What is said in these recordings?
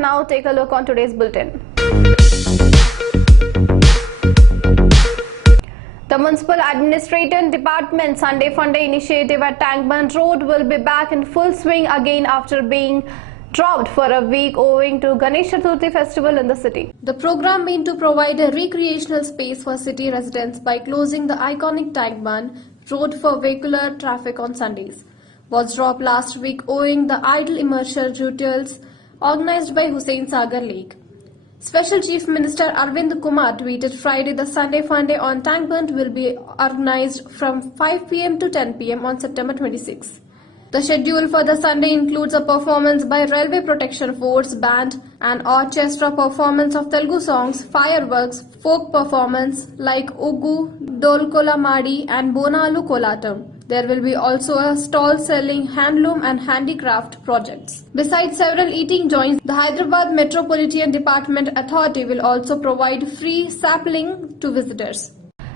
and now take a look on today's bulletin. The Municipal Administration Department Sunday Funday initiative at Tankband Road will be back in full swing again after being dropped for a week owing to Ganesh Chaturthi festival in the city. The program aimed to provide a recreational space for city residents by closing the iconic Tankband Road for vehicular traffic on Sundays. Was dropped last week owing the idle immersion rituals organized by Hussain Sagar Lake. Special Chief Minister Arvind Kumar tweeted Friday the Sunday Funday on Tankband will be organized from 5 p.m. to 10 p.m. on September 26. The schedule for the Sunday includes a performance by Railway Protection Force Band, an orchestra performance of Telugu songs, fireworks, folk performance like Ugu, Dolkola Madi and Bonalu Kolatam. There will be also a stall selling handloom and handicraft projects. Besides several eating joints, the Hyderabad Metropolitan Development Authority will also provide free sapling to visitors.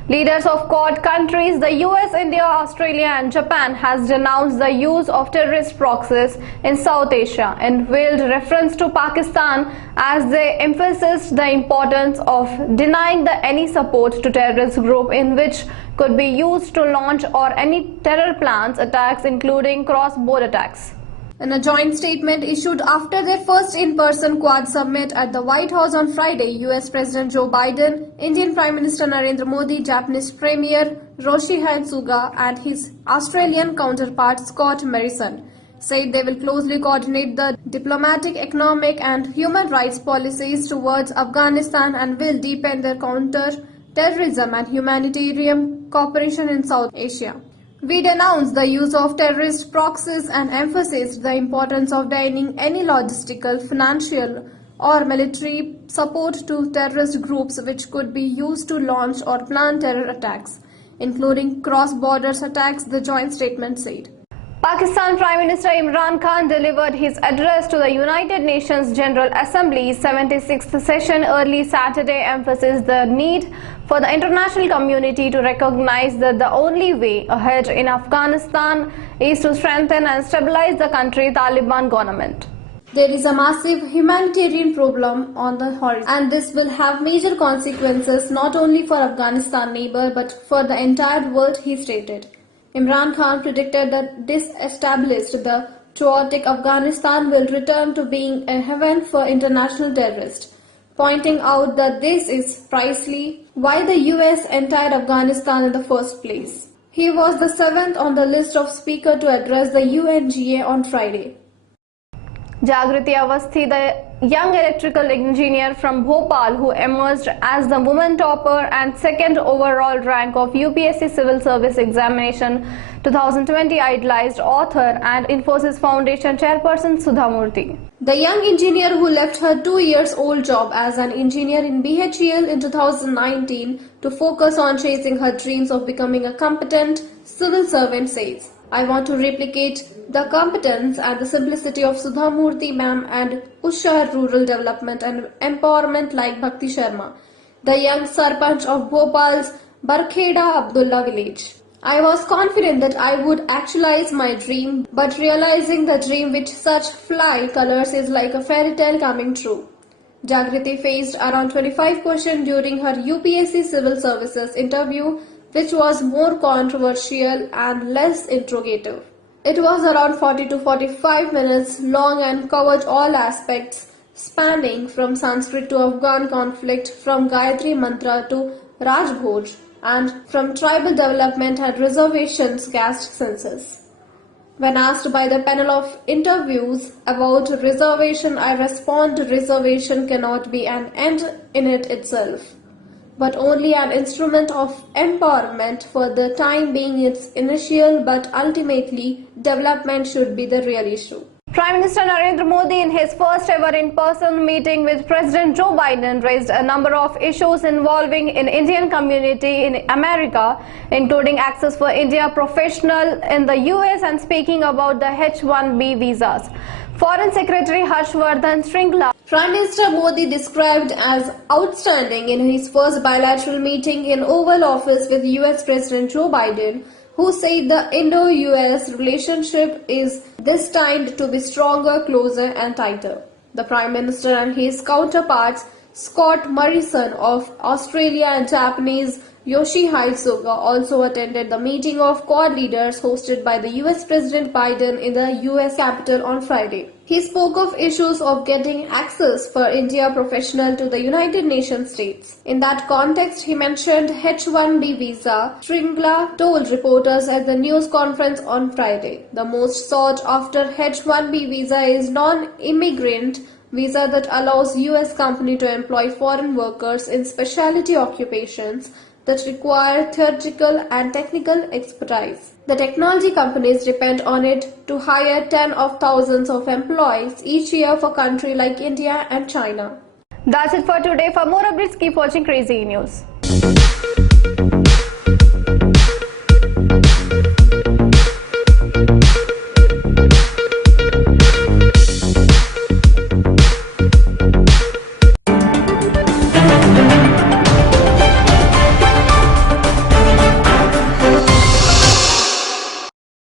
Leaders of Quad countries, the US, India, Australia and Japan has denounced the use of terrorist proxies in South Asia in veiled reference to Pakistan as they emphasized the importance of denying any support to terrorist group in which could be used to launch or any terror plans attacks including cross-border attacks. In a joint statement issued after their first in-person Quad summit at the White House on Friday, US President Joe Biden, Indian Prime Minister Narendra Modi, Japanese Premier Yoshihide Suga and his Australian counterpart Scott Morrison said they will closely coordinate the diplomatic, economic and human rights policies towards Afghanistan and will deepen their counter-terrorism and humanitarian cooperation in South Asia. We denounce the use of terrorist proxies and emphasize the importance of denying any logistical, financial or military support to terrorist groups which could be used to launch or plan terror attacks, including cross-border attacks, the joint statement said. Pakistan Prime Minister Imran Khan delivered his address to the United Nations General Assembly's 76th session early Saturday, emphasized the need for the international community to recognize that the only way ahead in Afghanistan is to strengthen and stabilize the country's Taliban government. There is a massive humanitarian problem on the horizon, and this will have major consequences not only for Afghanistan neighbor but for the entire world, he stated. Imran Khan predicted that disestablished the chaotic Afghanistan will return to being a haven for international terrorists, pointing out that this is precisely why the US entered Afghanistan in the first place. He was the seventh on the list of speakers to address the UNGA on Friday. Jagriti Awasthi, the young electrical engineer from Bhopal who emerged as the woman topper and second overall rank of UPSC Civil Service Examination 2020, idolized author and Infosys Foundation chairperson Sudha Murthy. The young engineer who left her 2-year-old job as an engineer in BHEL in 2019 to focus on chasing her dreams of becoming a competent civil servant says, I want to replicate the competence and the simplicity of Sudha Murthy ma'am and Usha rural development and empowerment like Bhakti Sharma, the young Sarpanch of Bhopal's Barkheda Abdullah village. I was confident that I would actualize my dream, but realizing the dream with such fly colors is like a fairy tale coming true. Jagriti faced around 25 questions during her UPSC Civil Services interview, which was more controversial and less interrogative. It was around 40 to 45 minutes long and covered all aspects, spanning from Sanskrit to Afghan conflict, from Gayatri Mantra to Rajbhoj, and from tribal development and reservations caste census. When asked by the panel of interviews about reservation, I respond, reservation cannot be an end in it itself, but only an instrument of empowerment. For the time being its initial, but ultimately development should be the real issue. Prime Minister Narendra Modi, in his first ever in-person meeting with President Joe Biden, raised a number of issues involving an Indian community in America, including access for India professional in the US and speaking about the H-1B visas. Foreign Secretary Harshvardhan Shringla, Prime Minister Modi described as outstanding in his first bilateral meeting in Oval Office with US President Joe Biden, who said the Indo-US relationship is destined to be stronger, closer and tighter. The Prime Minister and his counterparts Scott Morrison of Australia and Japanese Yoshihide Suga also attended the meeting of Quad leaders hosted by the US President Biden in the US Capitol on Friday. He spoke of issues of getting access for India professional to the United Nations states. In that context, he mentioned H-1B visa. Stringla told reporters at the news conference on Friday. The most sought after H-1B visa is non-immigrant visa that allows US company to employ foreign workers in specialty occupations that require theoretical and technical expertise. The technology companies depend on it to hire tens of thousands of employees each year for countries like India and China. That's it for today. For more updates, keep watching Crazy News.